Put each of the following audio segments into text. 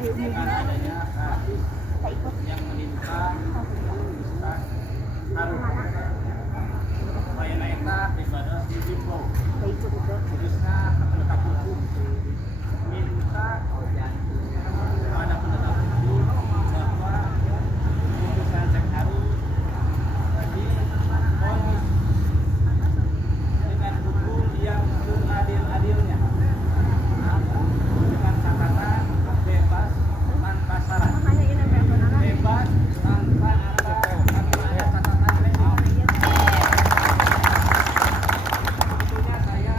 dengan adanya kasus yang menimpa Ustaz Harun supaya eta daripada dihimbau khususnya penegak hukum minta kepada penegak hukum bahwa putusan Syekh Harun divonis dengan hukum yang seadil-adilnya dengan catatan bebas tanpa syarat, bebas tanpa ada catatan resiko. Sebetulnya saya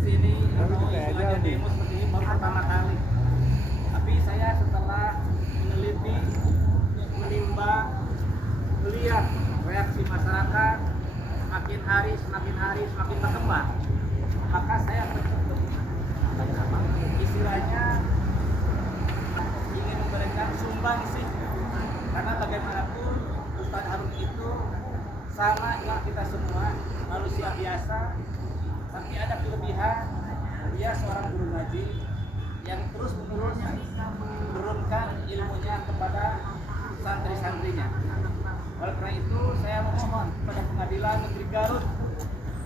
kesini atau istilahnya demo seperti ini baru pertama kali, tapi saya setelah meneliti, menimbang, melihat reaksi masyarakat semakin hari semakin berkembang, maka saya tertutup istilahnya ingin memberikan sumbangsih, karena bagaimanapun Ustaz Harun itu sama dengan kita semua manusia biasa, tapi ada kelebihan. Dia seorang guru ngaji yang terus menerus menurunkan ilmunya kepada santri-santrinya. Oleh karena itu saya memohon kepada Pengadilan Negeri Garut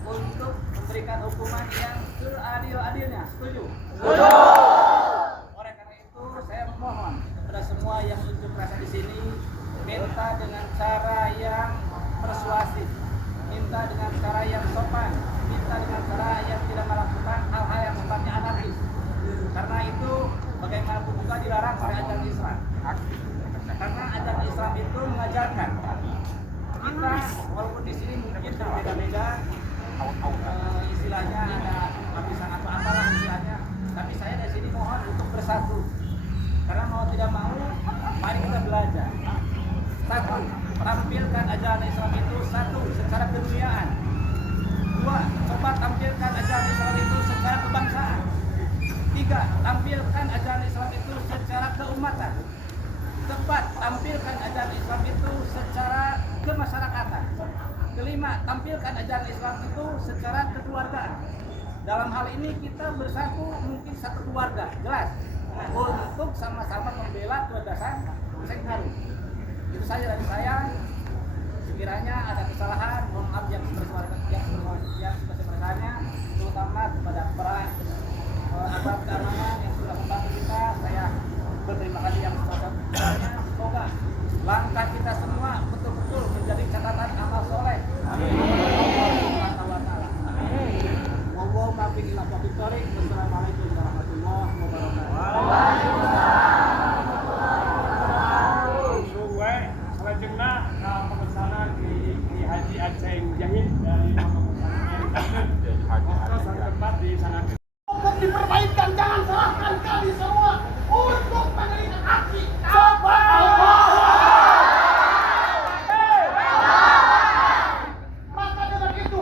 untuk memberikan hukuman yang seadil-adilnya. Setuju? Setuju. Oleh karena itu saya memohon kepada semua yang unjuk rasa di sini, minta dengan cara yang persuasif, minta dengan cara yang sopan, minta dengan cara yang tidak melakukan hal-hal yang sifatnya anarkis. Karena itu bagaimanapun juga dilarang oleh ajaran Islam. Karena ajaran Islam itu mengajarkan kita, walaupun di sini mungkin berbeda-beda, istilahnya ada lapisan atau apalah istilahnya, tapi saya dari sini mohon untuk bersatu. Karena mau tidak mau, mari kita belajar. Satu, tampilkan ajaran Islam itu satu secara keduniaan. Dua, coba tampilkan ajaran Islam itu secara kebangsaan. Tiga, tampilkan ajaran Islam itu secara keumatan. Keempat, tampilkan ajaran Islam itu secara kemasyarakatan. Kelima, tampilkan ajaran Islam itu secara kekeluargaan. Dalam hal ini kita bersatu mungkin satu keluarga, jelas, untuk sama-sama membela kedasan Syekh Harun. Itu saja dari saya. Sekiranya ada kesalahan, mohon maaf yang sebesar-besarnya, terutama kepada para aparat keamanan yang sudah membantu kita. Saya berterima kasih yang sebesar-besarnya. Semoga langkah kita semua betul-betul menjadi catatan amal soleh. Wassalamualaikum warahmatullahi wabarakatuh. Selanjutnya pemesanan di Haji Aceh Jahid dari tempat di sana. Untuk diperbaikan, jangan salahkan kami semua untuk menerima haki. Maka dengan itu,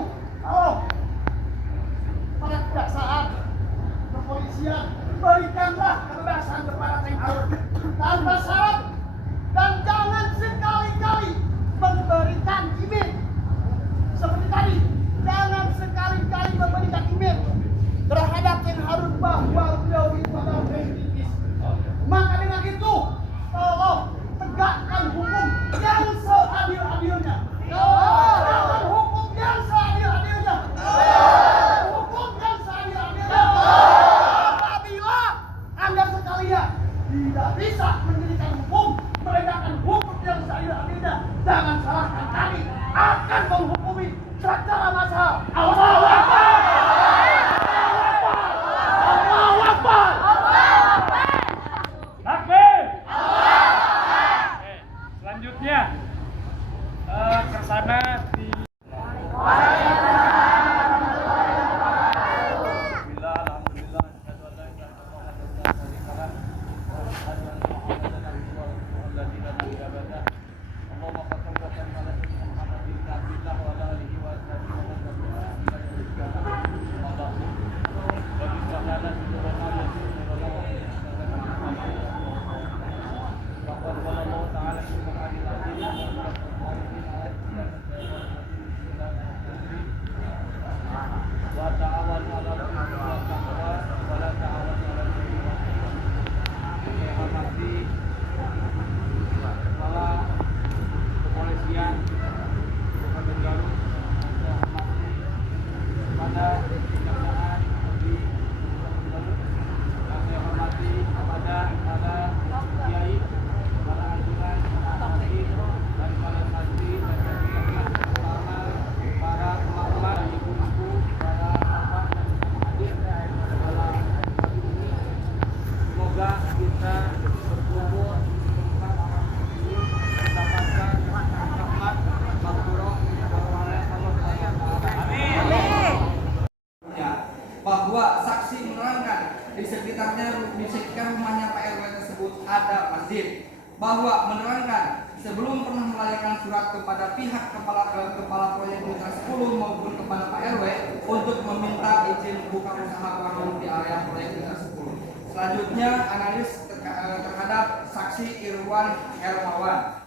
para kejaksaan, kepolisian bahwa saksi menerangkan di sekitar rumahnya Pak RW tersebut ada masjid, bahwa menerangkan sebelum pernah melayangkan surat kepada pihak kepala proyek Mitra 10 maupun kepada Pak RW untuk meminta izin buka usaha warung di area proyek Mitra 10. Selanjutnya analis terhadap saksi Irwan Hermawan.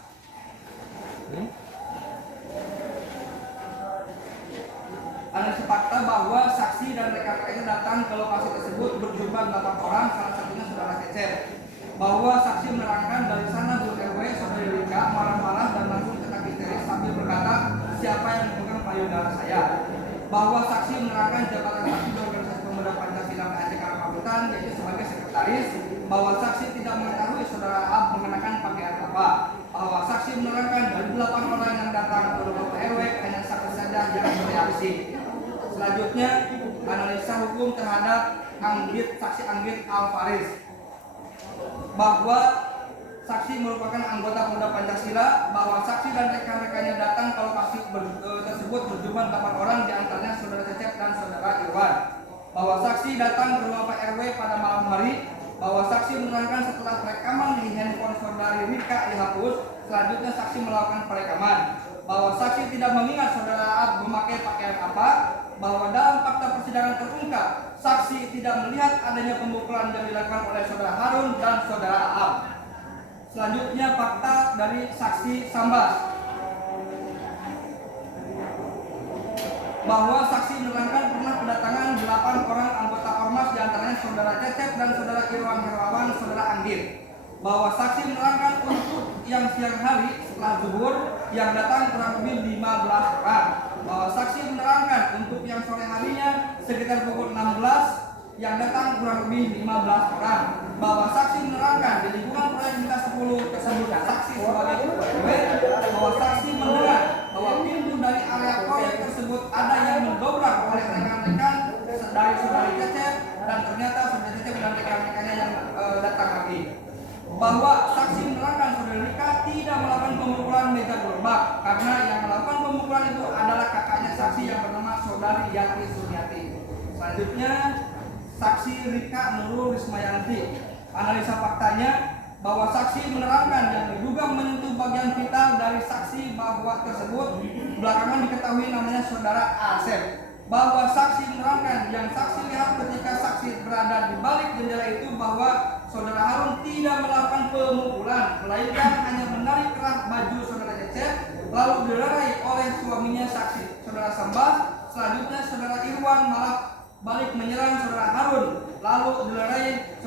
Analisa fakta bahwa saksi dan rekan-rekannya datang ke lokasi tersebut berjumlah 8 orang, salah satunya saudara Cecep. Bahwa saksi menerangkan dari sana Bu RW saudari Rika marah-marah dan langsung kena histeris sambil berkata, siapa yang memegang payudara saya. Bahwa saksi menerangkan jabatan saksi di organisasi pemuda Pancasila PAC Karangkabutan yaitu sebagai sekretaris. Bahwa saksi tidak mengetahui saudara Ab mengenakan pakaian apa. Bahwa saksi menerangkan dari 8 orang yang datang ke rumah Pak RW hanya satu saja yang bereaksi. Selanjutnya analisa hukum terhadap saksi Anggit Alvaris, bahwa saksi merupakan anggota pemuda Pancasila, bahwa saksi dan rekan-rekannya datang ke lokasi tersebut berjumlah 8 orang, diantaranya saudara Cecep dan saudara Irwan. Bahwa saksi datang ke rumah Pak RW pada malam hari, bahwa saksi menerangkan setelah rekaman di handphone saudari Rika dihapus, selanjutnya saksi melakukan perekaman. Bahwa saksi tidak mengingat saudara Ab memakai pakaian apa, bahwa dalam fakta persidangan terungkap saksi tidak melihat adanya pemukulan yang dilakukan oleh saudara Harun dan saudara Ab. Selanjutnya fakta dari saksi Sambas, bahwa saksi menerangkan pernah kedatangan 8 orang anggota ormas, diantaranya saudara Cecep dan saudara Irwan Hermawan, saudara Anggit. Bahwa saksi menerangkan untuk yang siang hari setelah zuhur yang datang kurang lebih 15 orang. Bahwa saksi menerangkan untuk yang sore harinya sekitar pukul 16 yang datang kurang lebih 15 orang. Bahwa saksi menerangkan di lingkungan proyek Mitra 10 tersebut saksi sebagai RW, bahwa saksi mendengar bahwa pintu dari area proyek tersebut ada yang mendobrak oleh rekan-rekan dari saudari Cecep, dan ternyata saudari Cecep dan rekan-rekannya yang datang lagi. Bahwa saksi menerangkan saudari Rika tidak melakukan pemukulan meja gerobak karena yang melakukan pemukulan itu adalah kakaknya saksi yang bernama saudari Yati Suryati. Selanjutnya saksi Rika Nurul Rismayanti. Analisa faktanya bahwa saksi menerangkan yang diduga menyentuh bagian vital dari saksi bahwa tersebut belakangan diketahui namanya saudara Asep. Bahwa saksi menerangkan yang saksi lihat ketika saksi berada di balik jendela itu bahwa saudara Harun tidak melakukan pemukulan, melainkan hanya menarik kerah baju saudara Cecep lalu dilerai oleh suaminya saksi saudara Sambas. Selanjutnya saudara Irwan malah balik menyerang saudara Harun lalu dilerai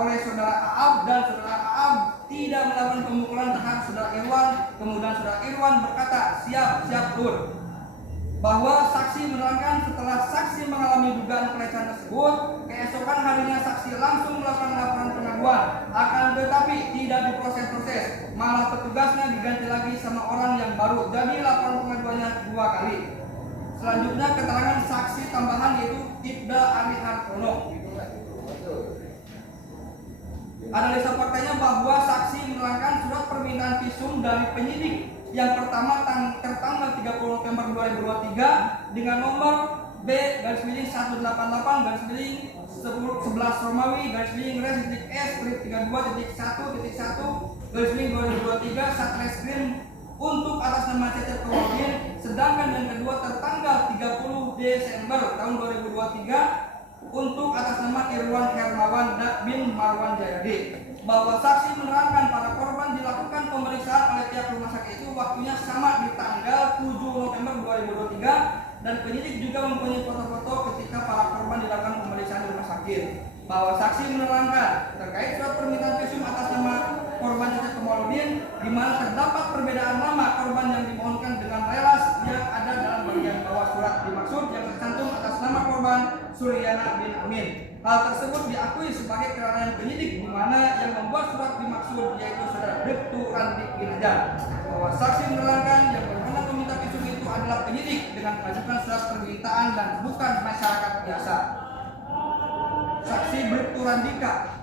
oleh saudara Aab, dan saudara Aab tidak melakukan pemukulan terhadap saudara Irwan. Kemudian saudara Irwan berkata, siap Lur. Bahwa saksi menerangkan setelah saksi mengalami dugaan pelecehan tersebut, keesokan harinya saksi langsung melakukan laporan pengaduan, akan tetapi tidak diproses-proses, malah petugasnya diganti lagi sama orang yang baru, jadi laporan pengaduannya 2 kali. Selanjutnya keterangan saksi tambahan yaitu Ibda Ari Hartono. Analisa faktanya bahwa saksi menerangkan surat permintaan visum dari penyidik yang pertama tertanggal 30 November 2023 dengan nomor B/188/11 Romawi /S/32.1.1/2023 Satreskrim untuk atas nama Cecep Kewalin, sedangkan yang kedua tertanggal 30 Desember tahun 2023 untuk atas nama Irwan Hermawan bin Marwan Jayadi. Bahwa saksi menerangkan para korban dilakukan pemeriksaan oleh pihak rumah sakit itu waktunya sama di tanggal 7 November 2023, dan penyidik juga mempunyai foto-foto ketika para korban dilakukan pemeriksaan di rumah sakit. Bahwa saksi menerangkan terkait surat permintaan visum atas nama korban Cecep Kewalin, di mana terdapat perbedaan nama korban yang dimohonkan dengan relas yang ada dalam bagian bawah surat dimaksud yang tercantum atas nama korban Suryana bin Amin. Hal tersebut diakui sebagai kelalaian penyidik, di mana yang membuat surat dimaksud yaitu saudara Bribtu Randi Ginanjar. Bahwa saksi menerangkan yang berwenang meminta visum itu adalah penyidik dengan mengajukan surat permintaan dan bukan masyarakat biasa. Saksi Bribtu Randika.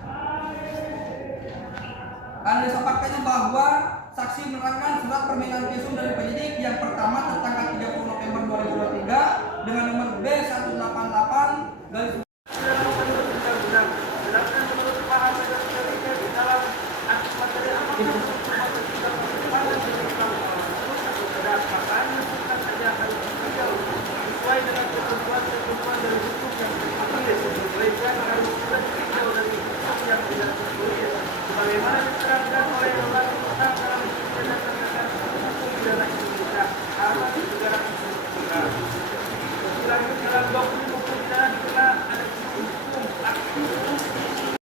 Analisa faktanya bahwa saksi menerangkan surat permintaan visum dari penyidik yang pertama tertanggal 30 November 2023 dengan nomor B188 sebagaimana diterapkan oleh undang-undang dalam pidana terhadap pidana Indonesia, aman negara Indonesia. Dalam doktrin